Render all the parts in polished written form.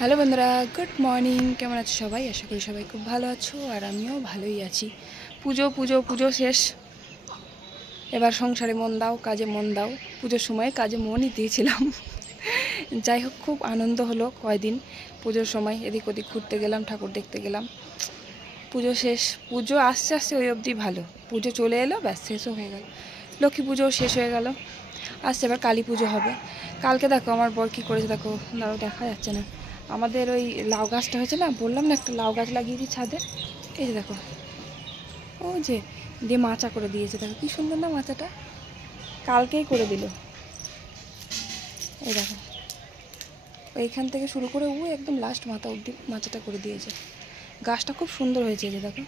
Hello বন্ধুরা, good morning. কেমন আছো সবাই? আশা করি সবাই খুব ভালো আছো, আর আমিও ভালোই আছি। পুজো পুজো পুজো শেষ, এবার সংসারে মন দাও, কাজে মন দাও। পুজোর সময় কাজে মনই দিয়েছিলাম। যাই হোক, খুব আনন্দ হলো কয়দিন। পুজোর সময় এদিক ওদিক ঘুরতে গেলাম, ঠাকুর দেখতে গেলাম। পুজো শেষ, পুজো আসতে আসতে ওই অবধি ভালো। পুজো চলে এলো, ব্যাস শেষও হয়ে গেল। লক্ষ্মী পুজোও শেষ হয়ে গেল, আসছে এবার কালী পুজো হবে। কালকে দেখো আমার বর কী করেছে, দেখো দাঁড়াও, দেখা যাচ্ছে না। আমাদের ওই লাউ গাছটা হয়েছে না, বললাম না একটা লাউ গাছ লাগিয়ে দিই ছাদে। এই যে দেখো, ও যে দিয়ে মাচা করে দিয়েছে, দেখো কী সুন্দর না মাচাটা, কালকেই করে দিল। এই দেখো, এইখান থেকে শুরু করে ও একদম লাস্ট মাথা অবধি মাচাটা করে দিয়েছে। গাছটা খুব সুন্দর হয়েছে, যে দেখো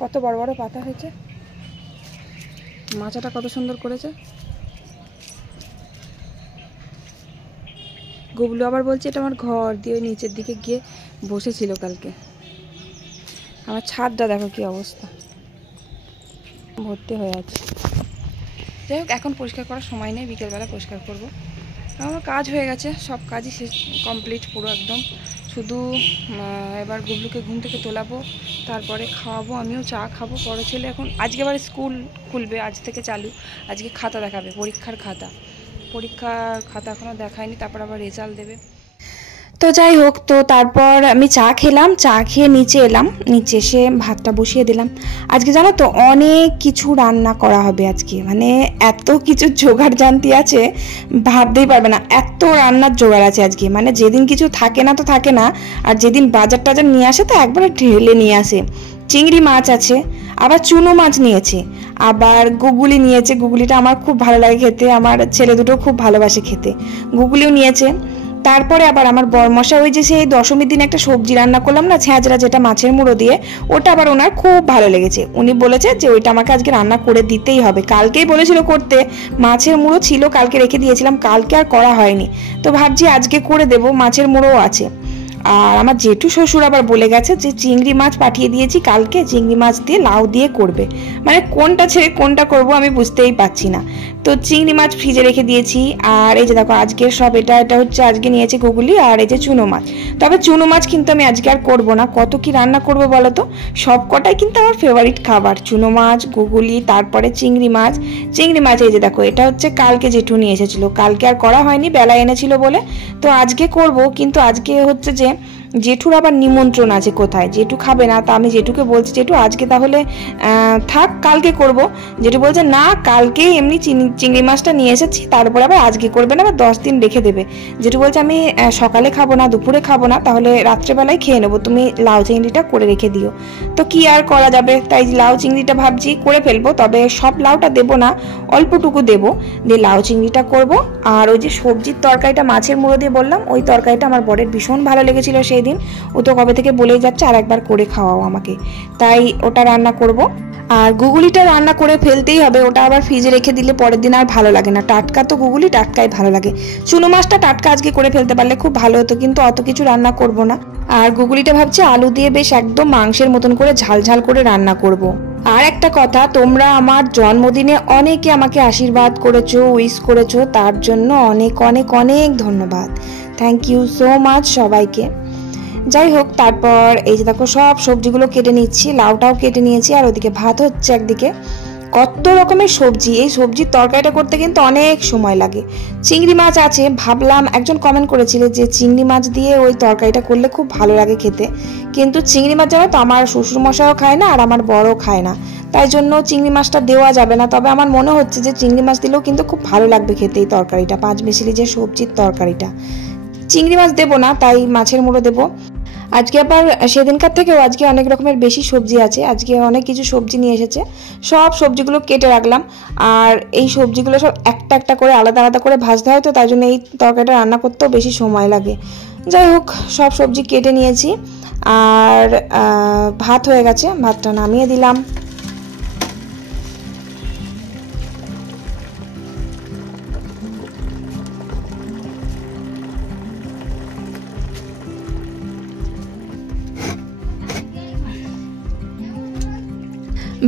কত বড় বড় পাতা হয়েছে, মাচাটা কত সুন্দর করেছে। গুবলু আবার বলছে এটা আমার ঘর, দিয়ে নিচের দিকে গিয়ে বসেছিল কালকে। আমার ছাদটা দেখো কি অবস্থা, ভর্তি হয়ে আছে। যাই হোক, এখন পরিষ্কার করার সময় নেই, বিকেলবেলা পরিষ্কার করব। আমার কাজ হয়ে গেছে, সব কাজই শেষ, কমপ্লিট পুরো একদম। শুধু এবার গুবলুকে ঘুম থেকে তোলাবো, তারপরে খাওয়াবো, আমিও চা খাবো। বড় ছেলে এখন, আজকে আবার স্কুল খুলবে, আজ থেকে চালু। আজকে খাতা দেখাবে, পরীক্ষার খাতা এখনও দেখায়নি, তারপর আবার রেজাল্ট দেবে। তো যাই হোক, তো তারপর আমি চা খেলাম, চা খেয়ে নিচে এলাম, নিচে এসে ভাতটা বসিয়ে দিলাম। আজকে জানো তো অনেক কিছু রান্না করা হবে আজকে, মানে এত কিছু জোগাড় জানতি আছে, ভাবতেই পারবে না, এত রান্নার জোগাড় আছে আজকে। মানে যেদিন কিছু থাকে না তো থাকে না, আর যেদিন বাজার টাজার নিয়ে আসে তো একবারে ঢেলে নিয়ে আসে। চিংড়ি মাছ আছে, আবার চুনো মাছ নিয়েছে, আবার গুগলি নিয়েছে। গুগলিটা আমার খুব ভালো লাগে খেতে, আমার ছেলে দুটো খুব ভালোবাসে খেতে। গুগলিও নিয়েছে। তারপরে আবার আমার বরমশা ওই যে সেই দশমীর দিন একটা সবজি রান্না করলাম না, ছ্যাঁচড়া, যেটা মাছের মুড়ো দিয়ে, ওটা আবার ওনার খুব ভালো লেগেছে। উনি বলেছে যে ওইটা আমাকে আজকে রান্না করে দিতেই হবে। কালকেই বলেছিল করতে, মাছের মুড়ো ছিল কালকে রেখে দিয়েছিলাম, কালকে আর করা হয়নি। তো ভাবছি আজকে করে দেব, মাছের মুড়োও আছে। আর আমার জেঠু শ্বশুর আবার বলে গেছে যে চিংড়ি মাছ পাঠিয়ে দিয়েছি কালকে, চিংড়ি মাছ দিয়ে লাউ দিয়ে করবে। মানে কোনটা ছেড়ে কোনটা করব আমি বুঝতেই পারছি না। তো চিংড়ি মাছ ফ্রিজে রেখে দিয়েছি। আর এই যে দেখো আজকের সব এটা হচ্ছে আজকে নিয়েছে গুগলি, আর এই যে চুনো মাছ। তবে চুনো মাছ কিন্তু আমি আজকে আর করবো না। কত কি রান্না করবো বলো তো, সব কটাই কিন্তু আমার ফেভারিট খাবার। চুনো মাছ, গুগলি, তারপরে চিংড়ি মাছ। এই যে দেখো, এটা হচ্ছে কালকে জেঠু নিয়ে এসেছিল, কালকে আর করা হয়নি, বেলা এনেছিল বলে। তো আজকে করব, কিন্তু আজকে হচ্ছে যে জেঠুর আবার নিমন্ত্রণ আছে কোথায়, জেঠু খাবে না। তা আমি জেঠুকে বলছি, জেঠু আজকে তাহলে থাক, কালকে করব। জেঠু বলছে না, কালকে এমনি চিংড়ি মাছটা নিয়ে এসেছি, তারপরে আবার আজকে করবে না, আবার 10 দিন রেখে দেবে। জেঠু বলছে আমি সকালে খাবো না, দুপুরে খাবো না, তাহলে রাত্রেবেলায় খেয়ে নেবো, তুমি লাউ চিংড়িটা করে রেখে দিও। তো কি আর করা যাবে, তাই লাউ চিংড়িটা ভাবছি করে ফেলবো। তবে সব লাউটা দেবো না, অল্পটুকু দেবো, দিয়ে লাউ চিংড়িটা করব। আর ওই যে সবজির তরকারিটা মাছের মুড়ো দিয়ে বললাম, ওই তরকারিটা আমার বরের ভীষণ ভালো লেগেছিল সেই দিন। ও তো কবে থেকে বলেই যাচ্ছে আর একবার করে খাওয়াও আমাকে, তাই ওটা রান্না করব। আর গুগলিটা রান্না করে ফেলতেই হবে, ওটা আবার ফ্রিজে রেখে দিলে পরের দিন আর ভালো লাগে না। টাটকা তো গুগলি, টাটকাই ভালো লাগে। চুনো মাছটা টাটকা আজকে করে ফেলতে পারলে খুব ভালো হতো, কিন্তু অত কিছু রান্না করব না। আর গুগলিটা ভাবছি আলু দিয়ে বেশ একদম মাংসের মতন করে ঝাল ঝাল করে রান্না করব। আর একটা কথা, তোমরা আমার জন্মদিনে অনেকে আমাকে আশীর্বাদ করেছো, উইশ করেছো, তার জন্য অনেক অনেক অনেক ধন্যবাদ। থ্যাংক ইউ সো মাচ সবাইকে। যাই হোক, তারপর এই যে দেখো সব সবজিগুলো কেটে নিচ্ছি, লাউটাও কেটে নিয়েছি, আর ওদিকে ভাত হচ্ছে একদিকে। কত রকমের সবজি, এই সবজির তরকারিটা করতে কিন্তু অনেক সময় লাগে। চিংড়ি মাছ আছে, ভাবলাম, একজন কমেন্ট করেছিল যে চিংড়ি মাছ দিয়ে ওই তরকারিটা করলে খুব ভালো লাগে খেতে, কিন্তু চিংড়ি মাছ জানো তো আমার শ্বশুরমশাইও খায় না, আর আমার বড়ও খায় না, তাই জন্য চিংড়ি মাছটা দেওয়া যাবে না। তবে আমার মনে হচ্ছে যে চিংড়ি মাছ দিলেও কিন্তু খুব ভালো লাগবে খেতে এই তরকারিটা, পাঁচমিশালি যে সবজির তরকারিটা। চিংড়ি মাছ দেবো না, তাই মাছের মুড়ো দেবো। আজকে আবার সেদিনকার থেকেও আজকে অনেক রকমের বেশি সবজি আছে, আজকে অনেক কিছু সবজি নিয়ে এসেছে। সব সবজিগুলো কেটে রাখলাম, আর এই সবজিগুলো সব একটা একটা করে আলাদা আলাদা করে ভাজতে হয়, তো তাই জন্য এই তরকারিটা রান্না করতেও বেশি সময় লাগে। যাই হোক, সব সবজি কেটে নিয়েছি, আর ভাত হয়ে গেছে, ভাতটা নামিয়ে দিলাম।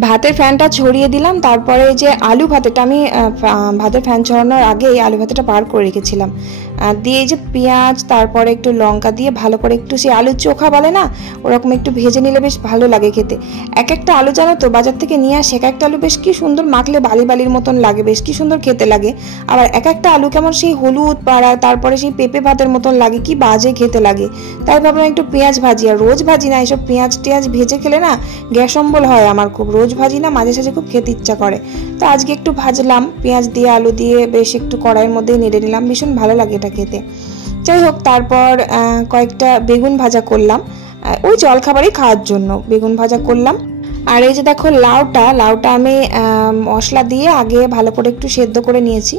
ভাতের ফ্যানটা ছড়িয়ে দিলাম, তারপরে যে আলু ভাতেটা আমি ভাতের ফ্যান ছড়ানোর আগে আলু ভাতেটা পার করে রেখেছিলাম। দিয়ে এই যে পেঁয়াজ তারপরে একটু লঙ্কা দিয়ে ভালো করে একটু সেই আলুর চোখা বলে না, ওরকম একটু ভেজে নিলে বেশ ভালো লাগে খেতে। এক একটা আলু জানো তো বাজার থেকে নিয়ে আসে, এক একটা আলু বেশ কি সুন্দর মাখলে বালি বালির মতন লাগে, বেশ কি সুন্দর খেতে লাগে। আবার এক একটা আলু কেমন সেই হলুদ পাড়া, তারপরে সেই পেঁপে ভাতের মতন লাগে, কি বাজে খেতে লাগে। তাই ভাবলাম একটু পেঁয়াজ ভাজি, আর রোজ ভাজি না, এসব পেঁয়াজ টেঁয়াজ ভেজে খেলে না গ্যাস অম্বল হয় আমার খুব, রোজ ভাজি না, মাঝে সাঝে খুব খেতে ইচ্ছা করে। তো আজকে একটু ভাজলাম পেঁয়াজ দিয়ে আলু দিয়ে, বেশ একটু কড়াইয়ের মধ্যে নেড়ে নিলাম, ভীষণ ভালো লাগে এটা খেতে। যাই হোক, তারপর কয়েকটা বেগুন ভাজা করলাম, ওই জলখাবারই খাওয়ার জন্য বেগুন ভাজা করলাম। আর এই যে দেখো লাউটা আমি মশলা দিয়ে আগে ভালো করে একটু সেদ্ধ করে নিয়েছি,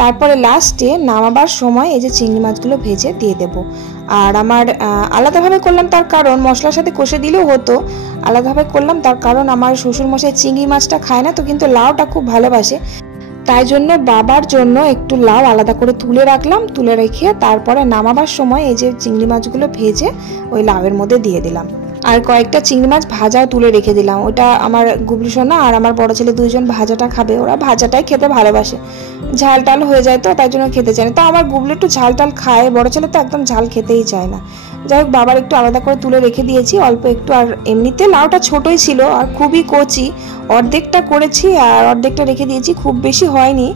তারপরে লাস্টে নামাবার সময় এই যে চিংড়ি মাছগুলো ভেজে দিয়ে দেব। আর আমার আলাদাভাবে করলাম তার কারণ, মশলার সাথে কষে দিলেও হতো, আলাদাভাবে করলাম তার কারণ আমার শ্বশুরমশাই চিংড়ি মাছটা খায় না তো, কিন্তু লাউটা খুব ভালোবাসে, তাই জন্য বাবার জন্য একটু লাউ আলাদা করে তুলে রাখলাম, তুলে রেখে তারপরে নামাবার সময় এই যে চিংড়ি মাছগুলো ভেজে ওই লাউয়ের মধ্যে দিয়ে দিলাম। আর কয়েকটা চিংড়ি মাছ ভাজাও তুলে রেখে দিলাম, ওটা আমার গুবলু সোনা আর আমার বড় ছেলে দুইজন ভাজাটা খাবে, ওরা ভাজাটাই খেতে ভালোবাসে, ঝাল টাল হয়ে যায় তো তাই জন্য খেতে চায় না। তো আমার গুবলু একটু ঝাল টাল খায়, বড় ছেলে তো একদম ঝাল খেতেই চায় না। যাই হোক, বাবার একটু আলাদা করে তুলে রেখে দিয়েছি অল্প একটু। আর এমনিতে লাউটা ছোটই ছিল আর খুবই কচি, অর্ধেকটা করেছি আর অর্ধেকটা রেখে দিয়েছি, খুব বেশি হয়নি,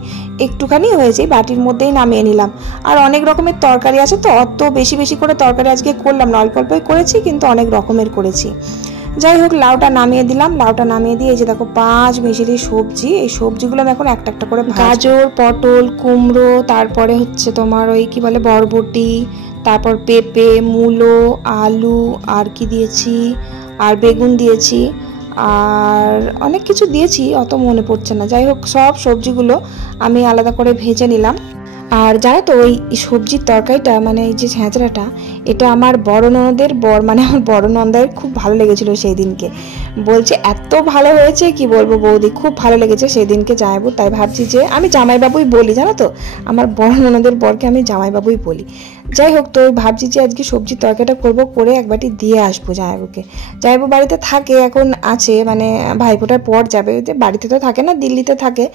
একটুখানি হয়েছে, বাটির মধ্যেই নামিয়ে নিলাম। আর অনেক রকমের তরকারি আছে তো অত বেশি বেশি করে তরকারি আজকে করলাম না, অল্প অল্পই করেছি কিন্তু অনেক রকমের করেছি। যাই হোক, লাউটা নামিয়ে দিলাম, লাউটা নামিয়ে দিয়ে এই যে দেখো 5 মিশালি সবজি, এই সবজিগুলো আমি এখন একটা একটা করে গাজর, পটল, কুমড়ো, তারপরে হচ্ছে তোমার ওই কি বলে বরবটি, তারপর পেঁপে, মূলো, আলু, আর কি দিয়েছি, আর বেগুন দিয়েছি, আর অনেক কিছু দিয়েছি অত মনে পড়ছে না। যাই হোক, সব সবজিগুলো আমি আলাদা করে ভেজে নিলাম। আর জানো তো ওই সবজির তরকারিটা মানে এই যে ছেঁচড়াটা, এটা আমার বড় ননদের মানে আমার বড় নন্দার খুব ভালো লেগেছিল সেই দিনকে, বলছে এত ভালো হয়েছে কি বলবো বৌদি, খুব ভালো লেগেছে সেই দিনকে জামাইবু। তাই ভাবছি যে আমি জামাইবাবুই বলি, জানো তো আমার বড় ননদের বরকে আমি জামাইবাবুই বলি। যাই হোক, তো ভাবছি যে আজকে সবজির তরকারিটা করবো, করে এক বাটি দিয়ে আসবো জামাইবাবুকে। জামাইবাবু বাড়িতে থাকে, এখন আছে মানে ভাইফোঁটার পর যাবে, যে বাড়িতে তো থাকে না, দিল্লিতে থাকে,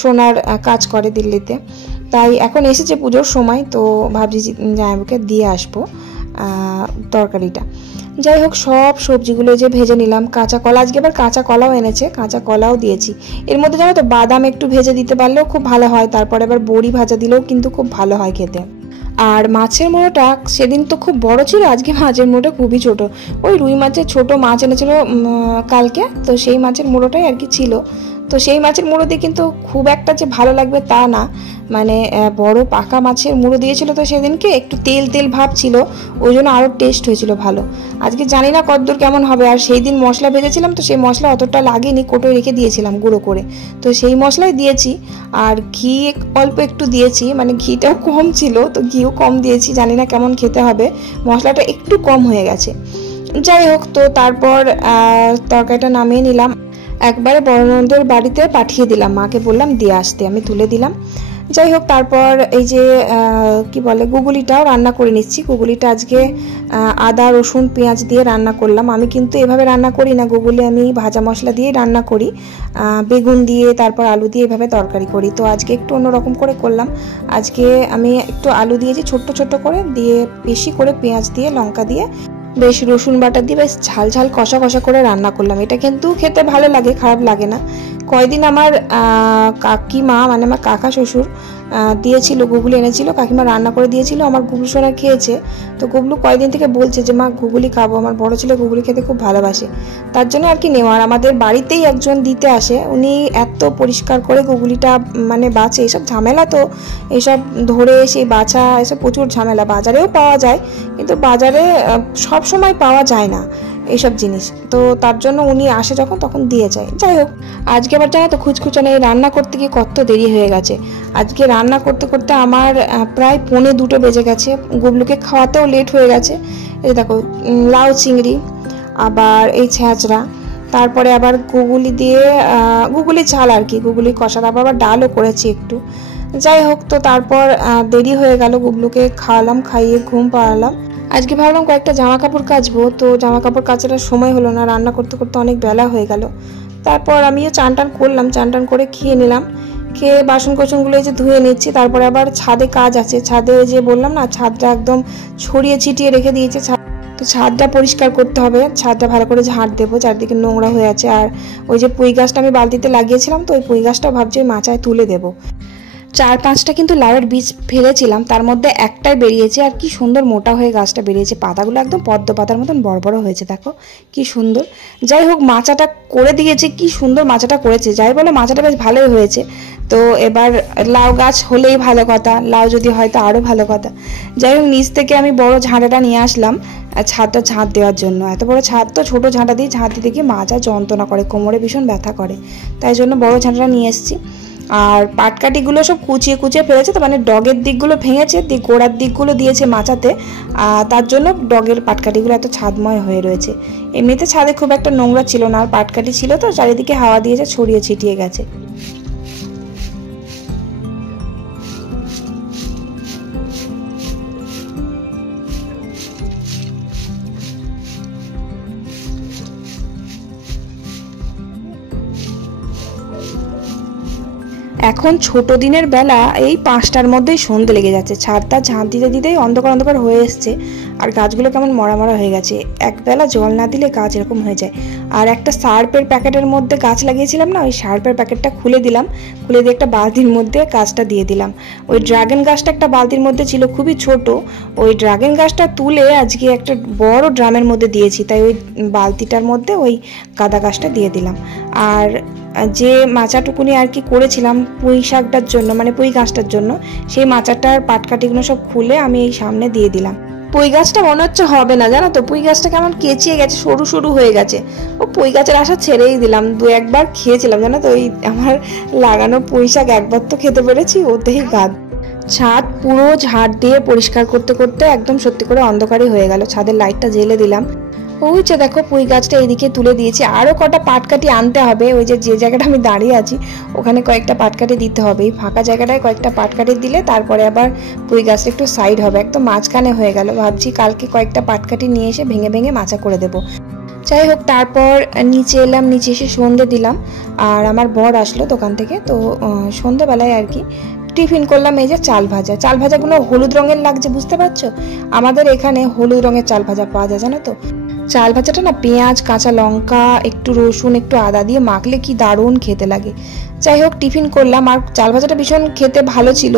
সোনার কাজ করে দিল্লিতে, তাই এখন এসেছে পুজোর সময়, তো ভাবছি জামাইবাবুকে দিয়ে আসবো তরকারিটা। যাই হোক, সব সবজিগুলো যে ভেজে নিলাম, কাঁচা কলা, আজকে আবার কাঁচা কলাও এনেছে, কাঁচা কলাও দিয়েছি। এর মধ্যে জানো তো বাদাম একটু ভেজে দিতে পারলেও খুব ভালো হয়, তারপরে আবার বড়ি ভাজা দিলেও কিন্তু খুব ভালো হয় খেতে। আর মাছের মোড়োটা সেদিন তো খুব বড় ছিল, আজকে মাছের মোড়োটা খুবই ছোট, ওই রুই মাছের ছোট মাছ এনেছিল কালকে, তো সেই মাছের মোড়োটাই আর কি ছিল। তো সেই মাছের মুড়ো দিয়ে কিন্তু খুব একটা যে ভালো লাগবে তা না, মানে বড় পাকা মাছের মুড়ো দিয়েছিল তো সেদিনকে, একটু তেল তেল ভাব ছিল, ওই জন্য আরও টেস্ট হয়েছিল ভালো। আজকে জানি না কতদূর কেমন হবে। আর সেই দিন মশলা ভেজেছিলাম তো সেই মশলা অতটা লাগেনি, কোটোয় রেখে দিয়েছিলাম গুঁড়ো করে, তো সেই মশলাই দিয়েছি। আর ঘি অল্প একটু দিয়েছি, মানে ঘিটাও কম ছিল তো ঘিও কম দিয়েছি, জানি না কেমন খেতে হবে, মশলাটা একটু কম হয়ে গেছে। যাই হোক, তো তারপর তরকারিটা নামিয়ে নিলাম, একবারে বড় ননদের বাড়িতে পাঠিয়ে দিলাম, মাকে বললাম দিয়ে আসতে, আমি তুলে দিলাম। যাই হোক, তারপর এই যে কি বলে গুগুলিটাও রান্না করে নিচ্ছি। গুগুলিটা আজকে আদা রসুন পেঁয়াজ দিয়ে রান্না করলাম, আমি কিন্তু এভাবে রান্না করি না, গুগুলি আমি ভাজা মশলা দিয়ে রান্না করি, বেগুন দিয়ে তারপর আলু দিয়ে এভাবে তরকারি করি। তো আজকে একটু অন্যরকম করে করলাম, আজকে আমি একটু আলু দিয়েছি ছোট্ট ছোট্ট করে, দিয়ে বেশি করে পেঁয়াজ দিয়ে লঙ্কা দিয়ে বেশ রসুন বাটা দিয়ে বেশ ঝাল ঝাল কষা কষা করে রান্না করলাম। এটা কিন্তু খেতে ভালো লাগে, খারাপ লাগে না। কয়দিন আমার কাকিমা মানে আমার কাকা শ্বশুর দিয়েছিল, গুগলি এনেছিল, কাকিমা রান্না করে দিয়েছিল, আমার গুগলু সোনা খেয়েছে। তো গুগলু কয়েকদিন থেকে বলছে যে মা গুগলি খাবো, আমার বড় ছেলে গুগলি খেতে খুব ভালোবাসে, তার জন্য আর কি নেওয়া। আর আমাদের বাড়িতেই একজন দিতে আসে, উনি এত পরিষ্কার করে গুগলিটা মানে বাঁচে, এসব ঝামেলা তো, এসব ধরে সেই বাছা এসব প্রচুর ঝামেলা, বাজারেও পাওয়া যায় কিন্তু বাজারে সব সময় পাওয়া যায় না এইসব জিনিস, তো তার জন্য উনি আসে যখন তখন দিয়ে যায়। যাই হোক, আজকে আবার জানো তো খুচখুচানে রান্না করতে গিয়ে কত দেরি হয়ে গেছে। আজকে রান্না করতে করতে আমার প্রায় 1:45 বেজে গেছে, গুবলুকে খাওয়াতেও লেট হয়ে গেছে। এই দেখো লাউ চিংড়ি, আবার এই ছেঁচড়া, তারপরে আবার গুগলি ঝাল আর কি, গুগলি কষা, তারপর আবার ডালও করেছি একটু। যাই হোক, তো তারপর দেরি হয়ে গেল, গুবলুকে খাওয়ালাম, খাইয়ে ঘুম পাড়ালাম। আজকে ভাবলাম কয়েকটা জামা কাপড় কাচবো, তো জামা কাপড় কাচার সময় হলো না, রান্না করতে করতে অনেক বেলা হয়ে গেল। তারপর আমিও চান টান করলাম, চান টান করে খেয়ে নিলাম, খেয়ে বাসন কোসনগুলো এই যে ধুয়ে নিচ্ছি। তারপরে আবার ছাদে কাজ আছে, ছাদে যে বললাম না ছাদটা একদম ছড়িয়ে ছিটিয়ে রেখে দিয়েছে, তো ছাদটা পরিষ্কার করতে হবে, ছাদটা ভালো করে ঝাড় দেবো, চারদিকে নোংরা হয়ে আছে। আর ওই যে পুঁই গাছটা আমি বালতিতে লাগিয়েছিলাম, তো ওই পুঁই গাছটা ভাবছি ওই মাচায় তুলে দেবো। 4-5টা কিন্তু লাউয়ের বীজ ফেলেছিলাম, তার মধ্যে একটাই বেরিয়েছে, আর কি সুন্দর মোটা হয়ে গাছটা বেরিয়েছে, পাতাগুলো একদম পদ্ম পাতার মতন বড় বড় হয়েছে, দেখো কি সুন্দর। যাই হোক মাচাটা করে দিয়েছে, কি সুন্দর মাচাটা করেছে, যাই বলে মাচাটা বেশ ভালোই হয়েছে। তো এবার লাউ গাছ হলেই ভালো কথা, লাউ যদি হয় তো আরও ভালো কথা। যাই হোক নিচ থেকে আমি বড় ঝাঁটাটা নিয়ে আসলাম ছাদটা ঝাঁট দেওয়ার জন্য। এত বড় ছাদ তো ছোটো ঝাঁটা দিয়ে ঝাঁট দিতে গিয়ে মাজা যন্ত্রণা করে, কোমরে ভীষণ ব্যথা করে, তাই জন্য বড় ঝাঁটাটা নিয়ে এসেছি। আর পাটকাঠিগুলো সব কুচিয়ে কুচিয়ে ফেলেছে, তো মানে ডগের দিকগুলো ভেঙেছে, গোড়ার দিকগুলো দিয়েছে মাচাতে, তার জন্য ডগের পাটকাঠিগুলো এত ছাদময় হয়ে রয়েছে। এমনিতে ছাদে খুব একটা নোংরা ছিল না, আর পাটকাঠি ছিল তো চারিদিকে হাওয়া দিয়েছে, ছড়িয়ে ছিটিয়ে গেছে। এখন ছোট দিনের বেলা এই 5টার মধ্যেই সন্ধে লেগে যাচ্ছে, ছাদটা ঝাঁট দিতে দিতেই অন্ধকার অন্ধকার হয়ে এসছে, আর গাছগুলো কেমন মরা মরা হয়ে গেছে, একবেলা জল না দিলে গাছ এরকম হয়ে যায়। আর একটা সার্পের প্যাকেটের মধ্যে গাছ লাগিয়েছিলাম না, ওই সার্পের প্যাকেটটা খুলে দিলাম, খুলে দিয়ে একটা বালতির মধ্যে গাছটা দিয়ে দিলাম। ওই ড্রাগন গাছটা একটা বালতির মধ্যে ছিল, খুবই ছোট, ওই ড্রাগন গাছটা তুলে আজকে একটা বড় ড্রামের মধ্যে দিয়েছি, তাই ওই বালতিটার মধ্যে ওই গাঁদা গাছটা দিয়ে দিলাম। আর যে মাচাটুকুনি আর কি করেছিলাম পুঁই শাকটার জন্য, মানে পুঁই গাছটার জন্য, সেই মাচাটার পাটকাঠিগুলো সব খুলে আমি এই সামনে দিয়ে দিলাম। পুঁই গাছটা মনে হচ্ছে হবে না, জানো তো, পুঁই গাছটা কেমন কেচিয়ে গেছে, সরু সরু হয়ে গেছে। ও পুঁই গাছের আশা ছেড়েই দিলাম, 2-1বার খেয়েছিলাম জানো তো, ওই আমার লাগানো পুঁই শাক একবার তো খেতে পেরেছি, ওতেই গাদ। ছাদ পুরো ঝাড় দিয়ে পরিষ্কার করতে করতে একদম সত্যি করে অন্ধকারই হয়ে গেল, ছাদের লাইটটা জ্বেলে দিলাম। ওই যে দেখো পুঁই গাছটা এইদিকে তুলে দিয়েছি, আরও কটা পাটকাঠি আনতে হবে, ওই যে জায়গাটা আমি দাঁড়িয়ে আছি ওখানে কয়েকটা পাটকাঠি দিতে হবে, এই ফাঁকা জায়গাটায় কয়েকটা পাটকাঠি দিলে তারপরে আবার পুঁই গাছটা একটু সাইড হবে, একদম মাঝখানে হয়ে গেল। ভাবছি কালকে কয়েকটা পাটকাঠি নিয়ে এসে ভেঙে ভেঙে মাচা করে দেবো। যাই হোক তারপর নিচে এলাম, নিচে এসে সন্ধে দিলাম, আর আমার বর আসলো দোকান থেকে, তো সন্ধেবেলায় আর কি টিফিন করলাম এই যে চাল ভাজা। চাল ভাজাগুলো হলুদ রঙের লাগছে, বুঝতে পারছো, আমাদের এখানে হলুদ রঙের চাল ভাজা পাওয়া যায় জানো তো। চাল ভাজাটা না পেঁয়াজ, কাঁচা লঙ্কা, একটু রসুন, একটু আদা দিয়ে মাখলে কি দারুণ খেতে লাগে। যাই হোক টিফিন করলাম, আর চাল ভাজাটা ভীষণ খেতে ভালো ছিল,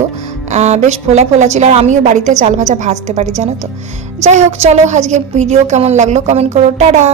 বেশ ফোলা ফোলা ছিল, আর আমিও বাড়িতে চাল ভাজা ভাজতে পারি জানো তো। যাই হোক চলো, আজকে ভিডিও কেমন লাগলো কমেন্ট করো, টাটা।